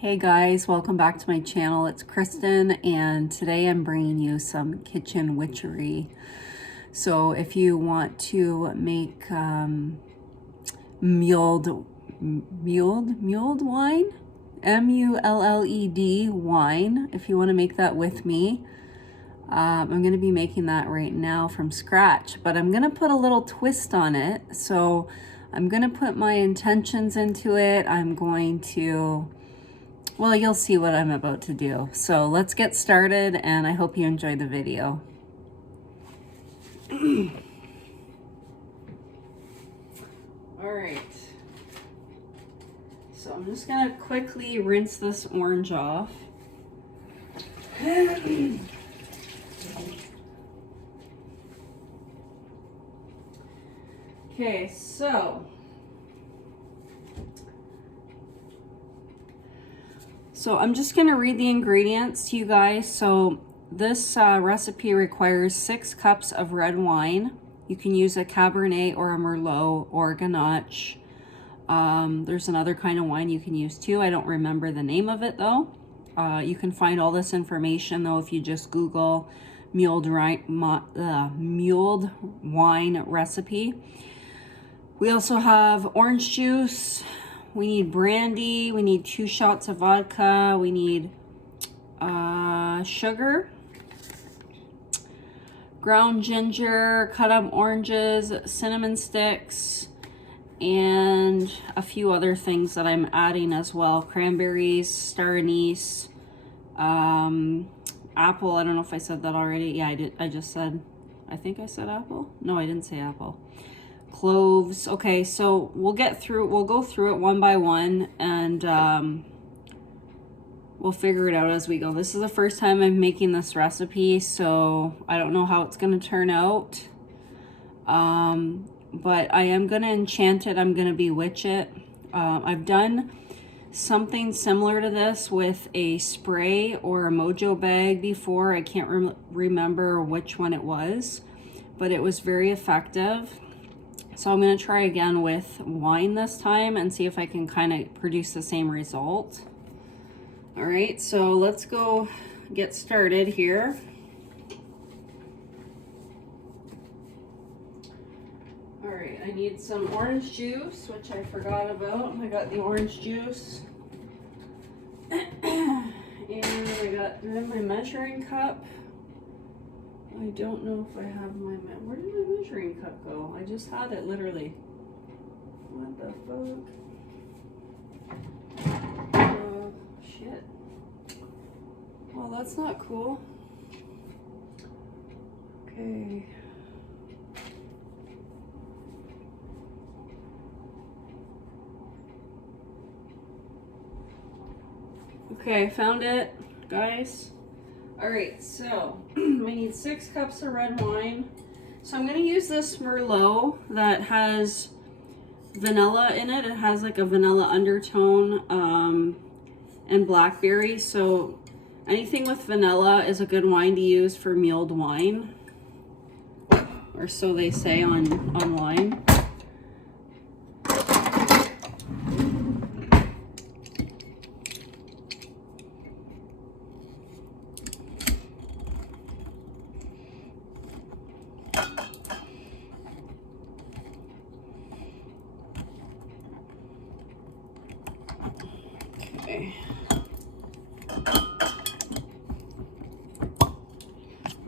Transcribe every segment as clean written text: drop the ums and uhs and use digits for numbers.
Hey guys, welcome back to my channel. It's Kristen, and today I'm bringing you some kitchen witchery. So if you want to make mulled wine, M-U-L-L-E-D wine, if you want to make that with me, I'm going to be making that right now from scratch, but I'm going to put a little twist on it. So I'm going to put my intentions into it. Well, you'll see what I'm about to do. So let's get started, and I hope you enjoy the video. All right. So I'm just gonna quickly rinse this orange off. Okay, so I'm just going to read the ingredients to you guys. So this recipe requires 6 cups of red wine. You can use a Cabernet or a Merlot or a Grenache. There's another kind of wine you can use too. I don't remember the name of it though. You can find all this information though if you just Google mulled wine recipe. We also have orange juice. We need brandy, we need 2 shots of vodka, we need sugar, ground ginger, cut up oranges, cinnamon sticks, and a few other things that I'm adding as well. Cranberries, star anise, apple. I don't know if I said that already. Yeah, I did. I think I said apple. No, I didn't say apple. Cloves. Okay, so we'll go through it one by one, and we'll figure it out as we go. This is the first time I'm making this recipe, so I don't know how it's going to turn out, but I am going to enchant it. I'm going to bewitch it. I've done something similar to this with a spray or a mojo bag before. I can't remember which one it was, but it was very effective. So I'm going to try again with wine this time and see if I can kind of produce the same result. All right, so let's go get started here. All right, I need some orange juice, which I forgot about. I got the orange juice. And I got my measuring cup. I don't know if I have where did my measuring cup go? I just had it literally. What the fuck? Shit. Well, that's not cool. Okay. Okay, I found it, guys. All right, so we need 6 cups of red wine. So I'm going to use this Merlot that has vanilla in it. It has like a vanilla undertone and blackberry. So anything with vanilla is a good wine to use for mulled wine, or so they say online. Okay.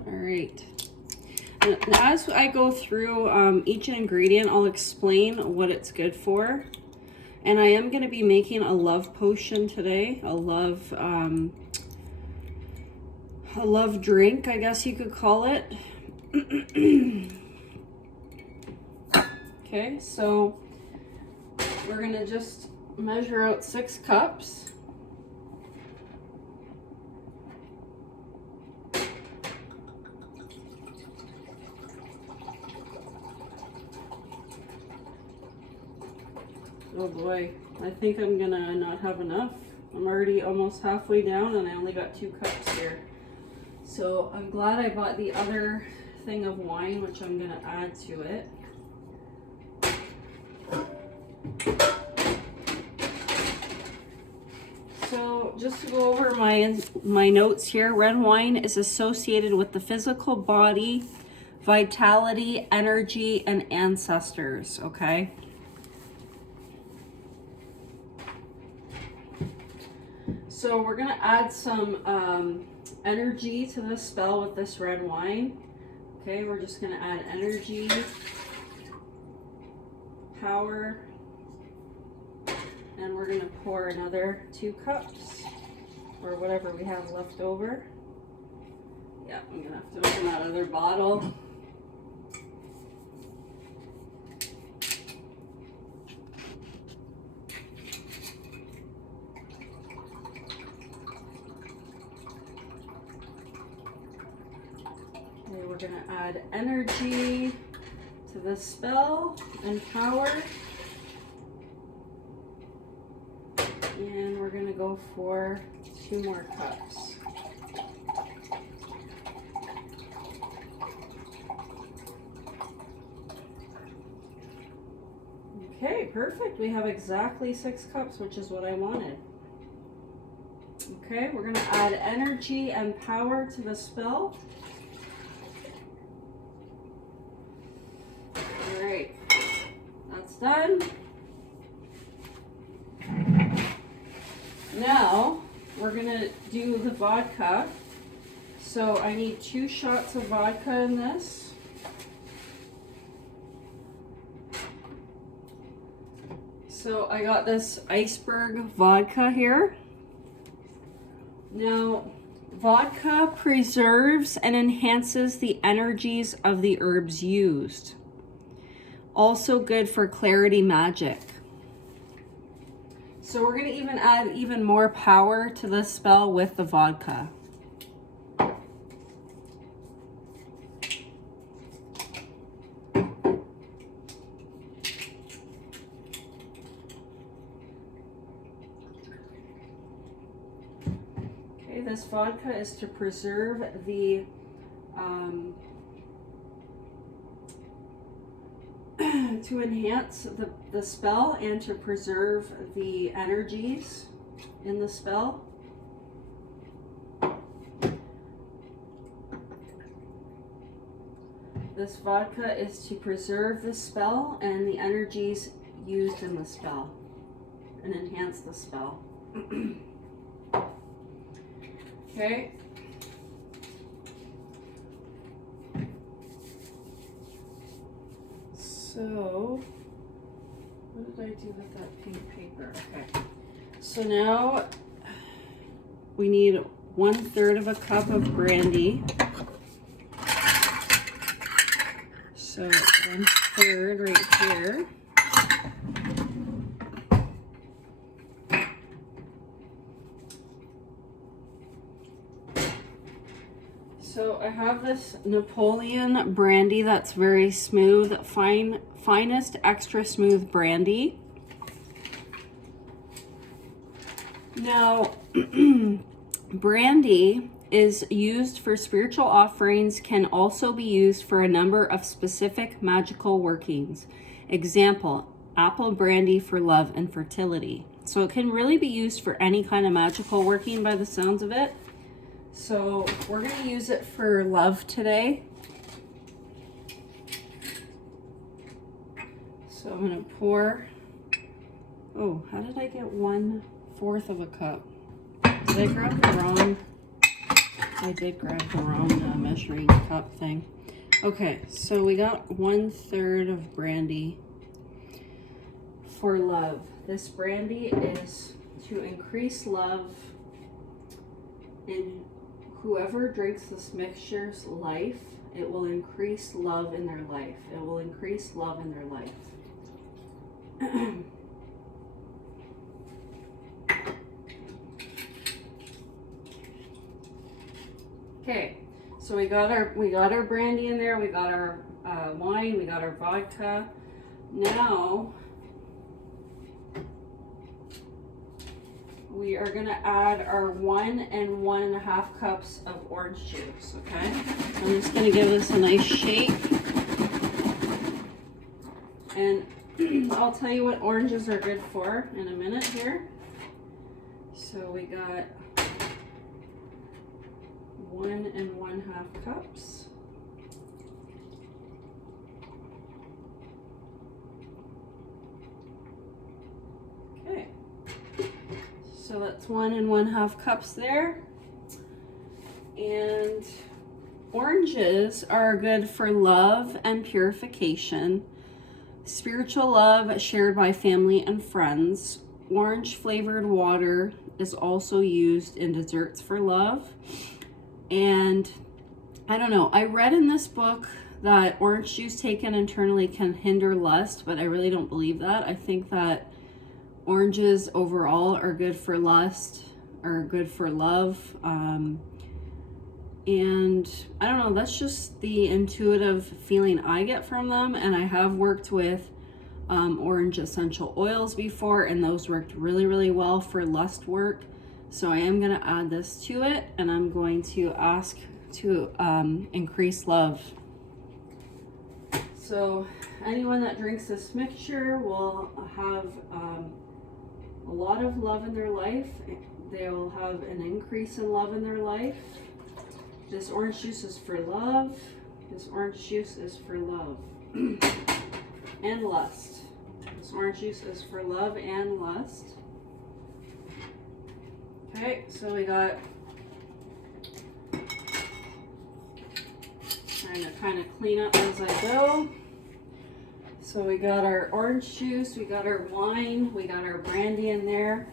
All right. And as I go through each ingredient, I'll explain what it's good for. And I am going to be making a love potion today. A love drink, I guess you could call it. Okay, so we're going to just measure out 6 cups. Oh boy, I think I'm gonna not have enough. I'm already almost halfway down and I only got 2 cups here. So I'm glad I bought the other thing of wine, which I'm gonna add to it. So just to go over my notes here, red wine is associated with the physical body, vitality, energy, and ancestors, okay? So we're gonna add some energy to this spell with this red wine. Okay, we're just gonna add energy, power, and we're gonna pour another 2 cups or whatever we have left over. Yeah, I'm gonna have to open that other bottle. Okay, we're gonna add energy to this spell and power. And we're gonna go for 2 more cups. Okay, perfect. We have exactly 6 cups, which is what I wanted. Okay, we're gonna add energy and power to the spell. All right, that's done. Now, we're gonna do the vodka. So I need 2 shots of vodka in this. So I got this iceberg vodka here. Now, vodka preserves and enhances the energies of the herbs used. Also good for clarity magic. So we're gonna even add even more power to this spell with the vodka. Okay, this vodka is to preserve the to enhance the spell and to preserve the energies in the spell. This vodka is to preserve the spell and the energies used in the spell and enhance the spell. Okay. So, what did I do with that pink paper? Okay. So now we need 1/3 of a cup of brandy. So 1/3 right here. So I have this Napoleon brandy that's very smooth, finest extra smooth brandy. Now, brandy is used for spiritual offerings, can also be used for a number of specific magical workings. Example, apple brandy for love and fertility. So it can really be used for any kind of magical working by the sounds of it. So we're going to use it for love today. So I'm going to pour, oh, how did I get 1/4 of a cup? Did I grab the wrong, I did grab the wrong measuring cup thing. Okay, so we got 1/3 of brandy for love. This brandy is to increase love in whoever drinks this mixture's life. It will increase love in their life. It will increase love in their life. Okay, so we got our brandy in there. We got our wine. We got our vodka. Now we are going to add our 1 and 1.5 cups of orange juice, okay? I'm just going to give this a nice shake. And I'll tell you what oranges are good for in a minute here. So we got 1 1/2 cups. Okay, so that's 1 1/2 cups there. And oranges are good for love and purification, spiritual love shared by family and friends. Orange flavored water is also used in desserts for love. And I don't know, I read in this book that orange juice taken internally can hinder lust, but I really don't believe that. I think that oranges overall are good for lust, are good for love. And I don't know, that's just the intuitive feeling I get from them. And I have worked with orange essential oils before, and those worked really, really well for lust work. So I am going to add this to it, and I'm going to ask to increase love. So anyone that drinks this mixture will have a lot of love in their life. They will have an increase in love in their life. This orange juice is for love. This orange juice is for love and lust. This orange juice is for love and lust. Okay, so we got, trying to kind of clean up as I go. So we got our orange juice, we got our wine, we got our brandy in there,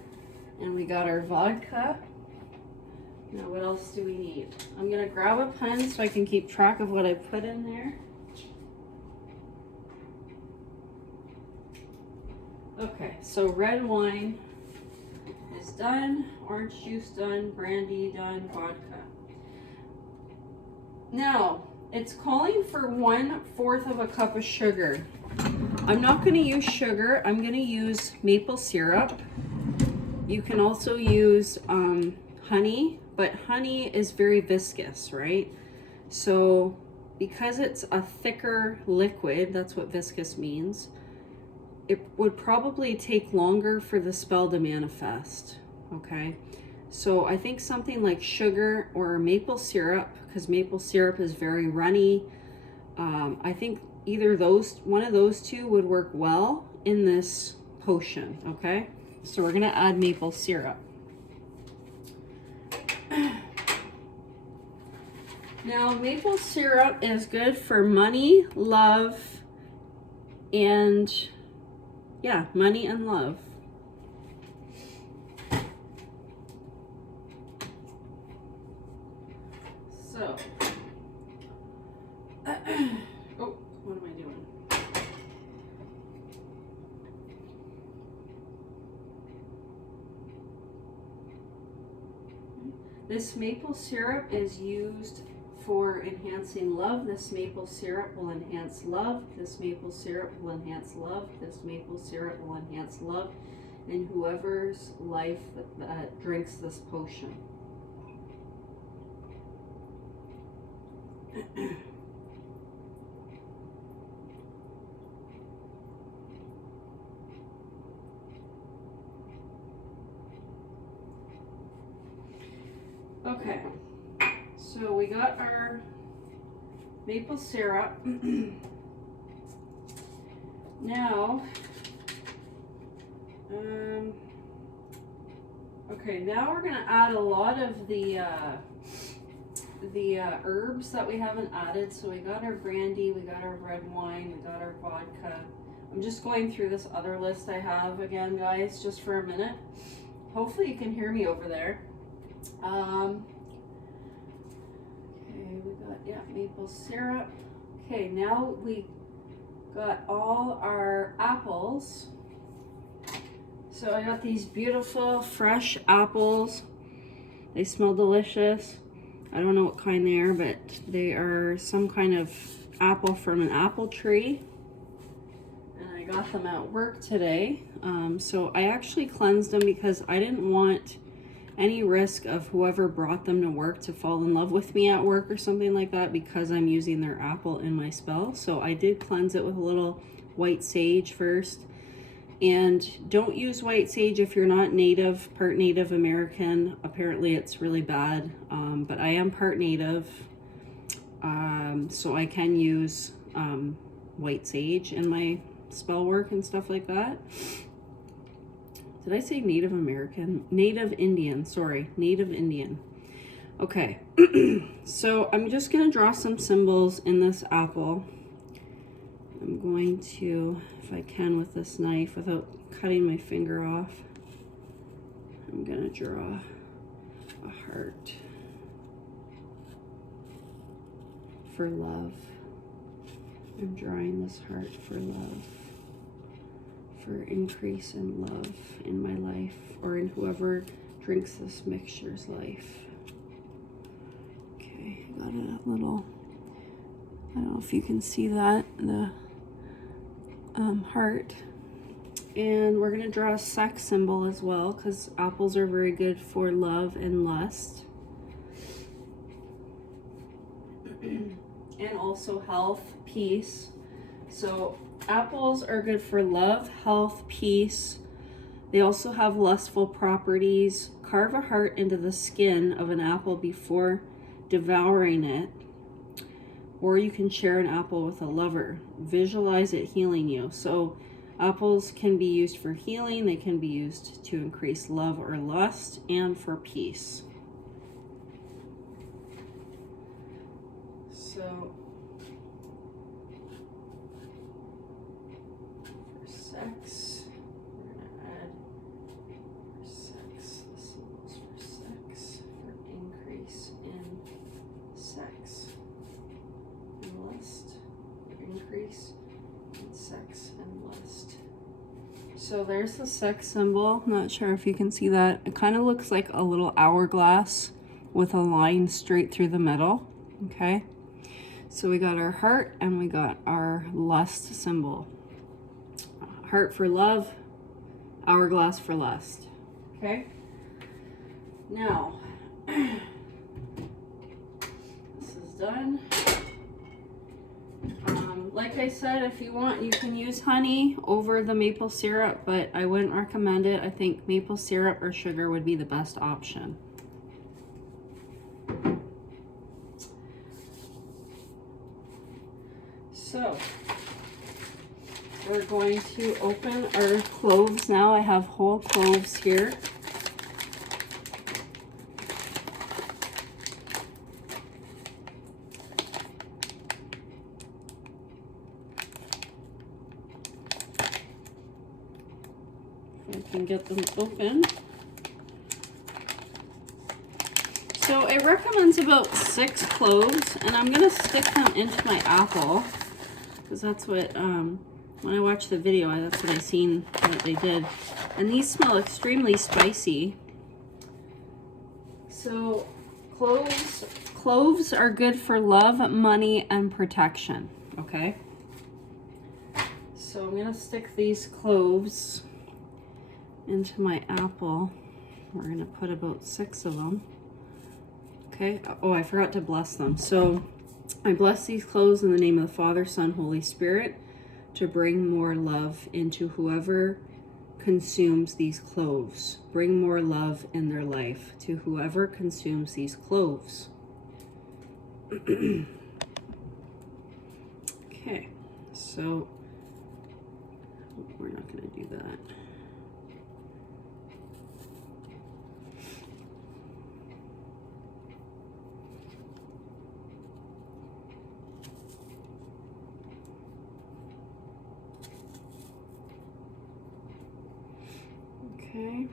and we got our vodka. Now what else do we need? I'm gonna grab a pen so I can keep track of what I put in there. Okay, so red wine is done, orange juice done, brandy done, vodka. Now, it's calling for 1/4 of a cup of sugar. I'm not gonna use sugar, I'm gonna use maple syrup. You can also use honey, but honey is very viscous, right? So because it's a thicker liquid, that's what viscous means, it would probably take longer for the spell to manifest, okay? So I think something like sugar or maple syrup, because maple syrup is very runny, I think either one of those two would work well in this potion, okay? So we're gonna add maple syrup. Now, maple syrup is good for money, love, and yeah, money and love. So, oh, what am I doing? This maple syrup is used for enhancing love. This maple syrup will enhance love. This maple syrup will enhance love. This maple syrup will enhance love in whoever's life that drinks this potion. Okay, so we got our maple syrup. Now, okay, now we're gonna add a lot of the herbs that we haven't added. So we got our brandy, we got our red wine, we got our vodka. I'm just going through this other list I have again, guys, just for a minute. Hopefully you can hear me over there. Okay, we got, yeah, maple syrup. Okay, now we got all our apples. So I got these beautiful fresh apples. They smell delicious. I don't know what kind they are, but they are some kind of apple from an apple tree. And I got them at work today. So I actually cleansed them because I didn't want any risk of whoever brought them to work to fall in love with me at work or something like that, because I'm using their apple in my spell. So I did cleanse it with a little white sage first, And don't use white sage if you're not Native, part Native American. Apparently it's really bad, but I am part Native, so I can use white sage in my spell work and stuff like that. Did I say Native American? Native Indian, sorry, Native Indian. Okay, so I'm just gonna draw some symbols in this apple. I'm going to, if I can with this knife without cutting my finger off, I'm gonna draw a heart for love. I'm drawing this heart for love, for increase in love in my life, or in whoever drinks this mixture's life. Okay, I got a little, I don't know if you can see that, the heart. And we're gonna draw a sex symbol as well, because apples are very good for love and lust. And also health, peace. So apples are good for love, health, peace. They also have lustful properties. Carve a heart into the skin of an apple before devouring it. Or you can share an apple with a lover. Visualize it healing you. So apples can be used for healing. They can be used to increase love or lust, and for peace. So for sex, we're gonna add for sex, the symbols for sex, for increase in sex and lust, for increase in sex and lust. So there's the sex symbol. Not sure if you can see that. It kind of looks like a little hourglass with a line straight through the middle. Okay. So we got our heart and we got our lust symbol. Heart for love, hourglass for lust. Okay? Now, this is done. Like I said, if you want, you can use honey over the maple syrup, but I wouldn't recommend it. I think maple syrup or sugar would be the best option. So we're going to open our cloves now. I have whole cloves here. If I can get them open. So it recommends about 6 cloves, and I'm gonna stick them into my apple, because that's what, when I watched the video, that's what I seen that they did. And these smell extremely spicy. So cloves are good for love, money, and protection, okay? So I'm gonna stick these cloves into my apple. We're gonna put about 6 of them. Okay, oh, I forgot to bless them. So I bless these cloves in the name of the Father, Son, Holy Spirit, to bring more love into whoever consumes these cloves. Bring more love in their life to whoever consumes these cloves. Okay, so we're not going to do that. Okay,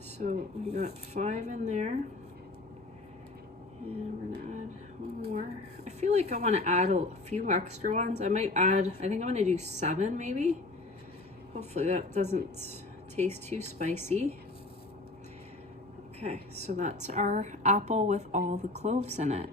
so we got 5 in there, and we're gonna add 1 more. I feel like I want to add a few extra ones. I might add, I think I'm gonna do 7 maybe. Hopefully that doesn't taste too spicy. Okay, so that's our apple with all the cloves in it.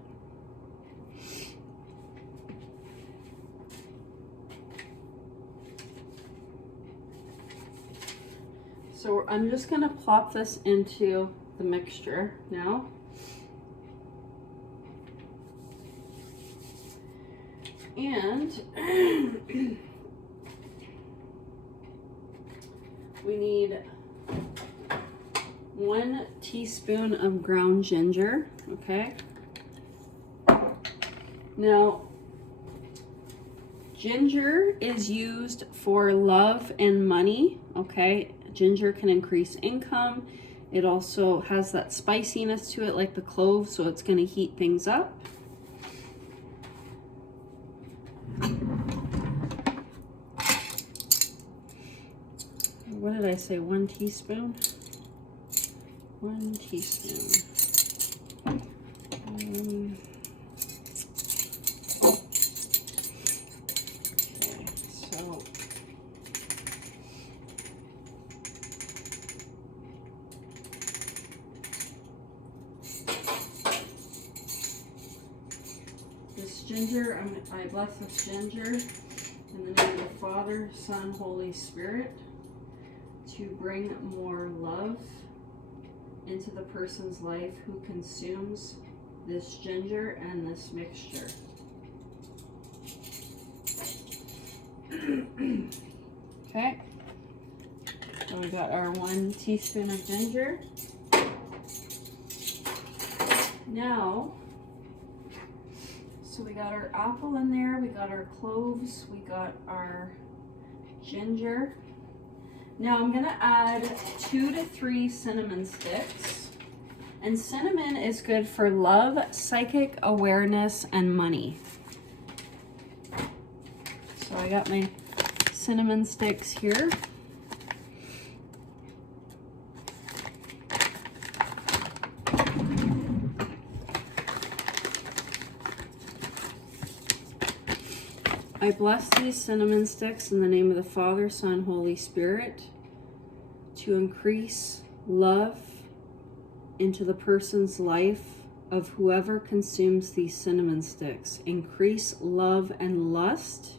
So I'm just going to plop this into the mixture now. And We need 1 teaspoon of ground ginger, okay? Now, ginger is used for love and money, okay? Ginger can increase income. It also has that spiciness to it like the clove, so it's going to heat things up. What did I say? 1 teaspoon? 1 teaspoon. Okay, so this ginger, I bless this ginger in the name of the Father, Son, Holy Spirit, to bring more love into the person's life who consumes this ginger and this mixture. Okay, so we got our 1 teaspoon of ginger. Now, so we got our apple in there, we got our cloves, we got our ginger. Now I'm gonna add 2 to 3 cinnamon sticks. And cinnamon is good for love, psychic awareness, and money. So I got my cinnamon sticks here. I bless these cinnamon sticks in the name of the Father, Son, Holy Spirit to increase love into the person's life of whoever consumes these cinnamon sticks. Increase love and lust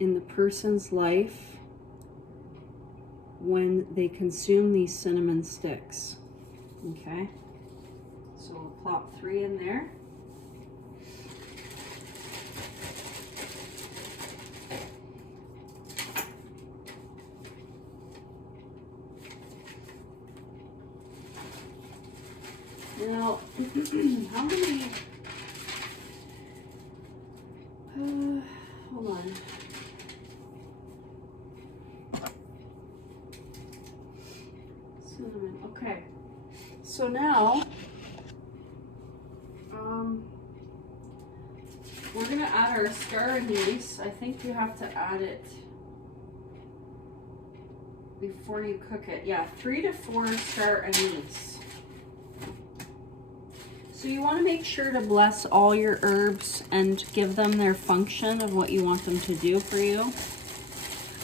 in the person's life when they consume these cinnamon sticks. Okay, so we'll plop 3 in there. Now, how many, hold on. Cinnamon, okay. So now, we're gonna add our star anise. I think you have to add it before you cook it. Yeah, 3 to 4 star anise. So you want to make sure to bless all your herbs and give them their function of what you want them to do for you.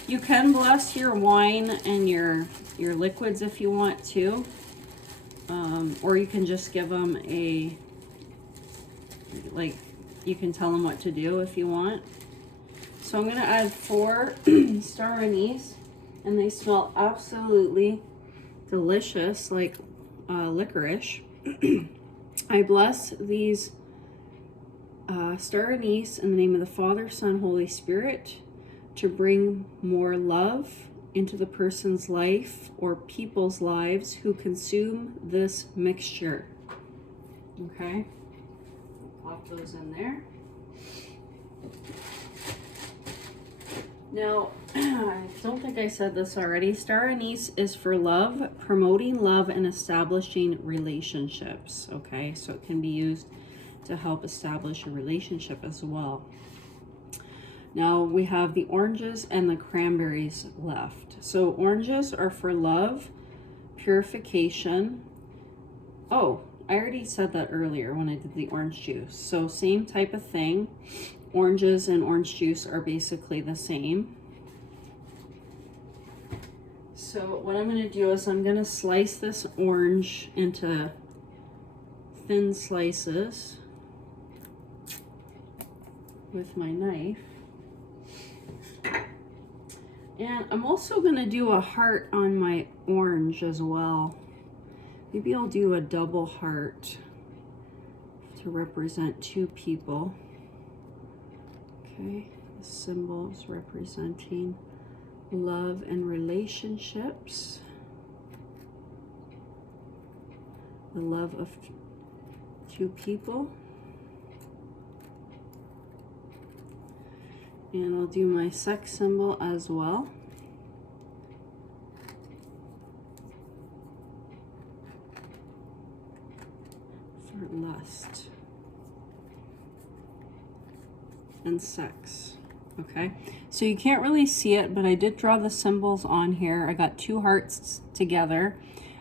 You can bless your wine and your liquids if you want to. Or you can just give them a, like, you can tell them what to do if you want. So I'm going to add 4 star anise, and they smell absolutely delicious, like licorice. I bless these star anise in the name of the Father, Son, Holy Spirit to bring more love into the person's life or people's lives who consume this mixture. Okay, plop those in there. Now, I don't think I said this already. Star anise is for love, promoting love and establishing relationships. Okay, so it can be used to help establish a relationship as well. Now we have the oranges and the cranberries left. So oranges are for love, purification. Oh, I already said that earlier when I did the orange juice. So same type of thing. Oranges and orange juice are basically the same. So what I'm going to do is I'm going to slice this orange into thin slices with my knife. And I'm also going to do a heart on my orange as well. Maybe I'll do a double heart to represent 2 people. Okay, the symbols representing love and relationships, the love of two people, and I'll do my sex symbol as well. For lust and sex. Okay, so you can't really see it, but I did draw the symbols on here. I got two hearts together,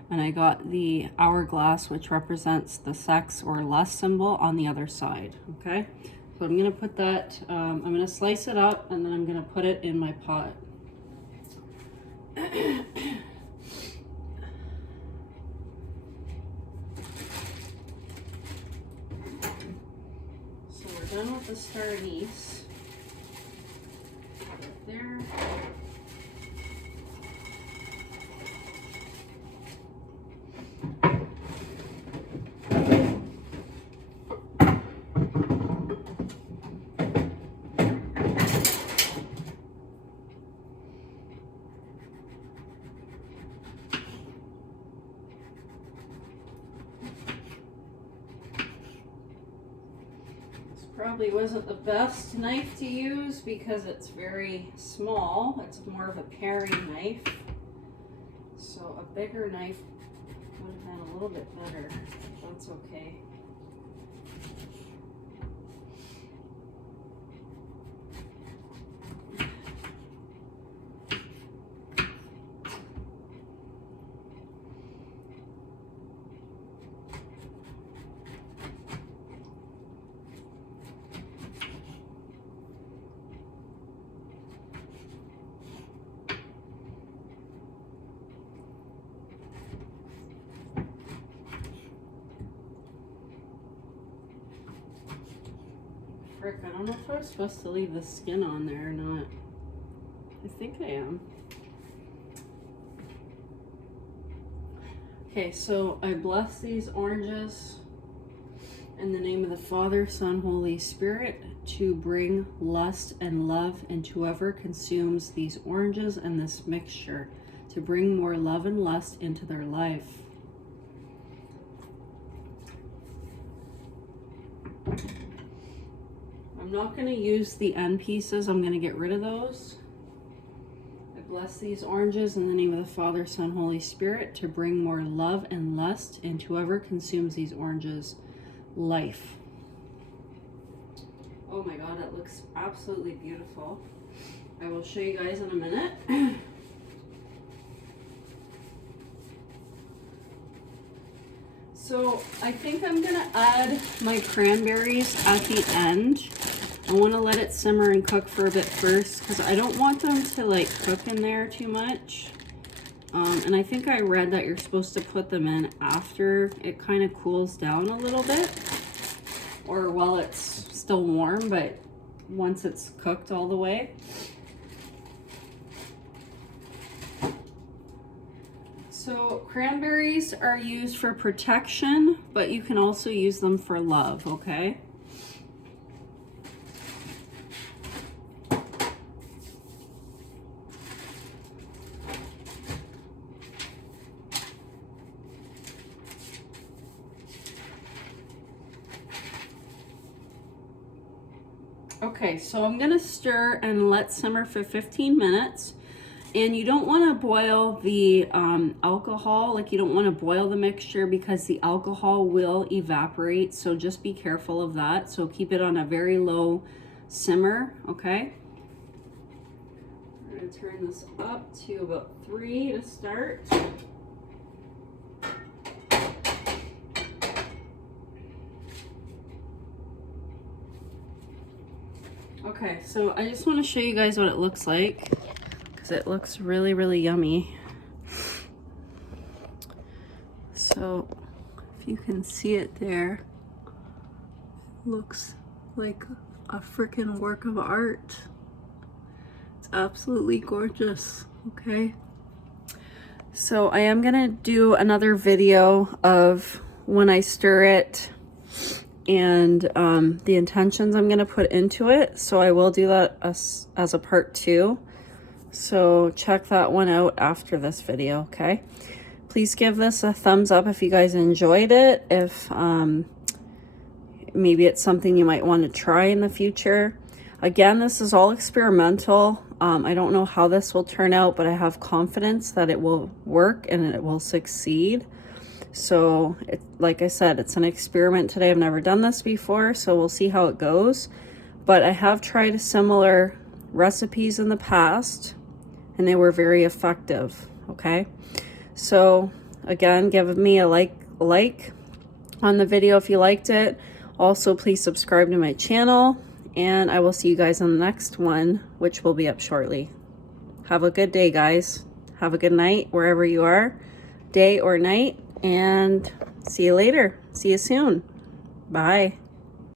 and I got the hourglass, which represents the sex or lust symbol, on the other side. Okay, so I'm gonna put that, I'm gonna slice it up, and then I'm gonna put it in my pot. So we're done with the star anise. There. Probably wasn't the best knife to use because it's very small. It's more of a paring knife. So a bigger knife would have been a little bit better. That's okay. Frick, I don't know if I was supposed to leave the skin on there or not. I think I am. Okay, so I bless these oranges in the name of the Father, Son, Holy Spirit, to bring lust and love into whoever consumes these oranges and this mixture, to bring more love and lust into their life. I'm not going to use the end pieces. I'm going to get rid of those. I bless these oranges in the name of the Father, Son, Holy Spirit, to bring more love and lust into whoever consumes these oranges' life. Oh my God, it looks absolutely beautiful. I will show you guys in a minute. So I think I'm gonna add my cranberries at the end. I want to let it simmer and cook for a bit first because I don't want them to like cook in there too much. And I think I read that you're supposed to put them in after it kind of cools down a little bit, or while it's still warm, but once it's cooked all the way. So cranberries are used for protection, but you can also use them for love, okay? Okay, so I'm gonna stir and let simmer for 15 minutes. And you don't want to boil the alcohol, like you don't want to boil the mixture because the alcohol will evaporate. So just be careful of that. So keep it on a very low simmer, okay? I'm going to turn this up to about 3 to start. Okay, so I just want to show you guys what it looks like, because it looks really, really yummy. So if you can see it there, it looks like a freaking work of art. It's absolutely gorgeous, okay? So I am gonna do another video of when I stir it and the intentions I'm gonna put into it. So I will do that as a part 2. So check that one out after this video, okay? Please give this a thumbs up if you guys enjoyed it. If maybe it's something you might want to try in the future. Again, this is all experimental. I don't know how this will turn out, but I have confidence that it will work and it will succeed. So, like I said, it's an experiment today. I've never done this before, so we'll see how it goes. But I have tried similar recipes in the past, and they were very effective, okay? So, again, give me a like on the video if you liked it. Also, please subscribe to my channel, and I will see you guys on the next one, which will be up shortly. Have a good day, guys. Have a good night wherever you are, day or night, and see you later. See you soon. Bye.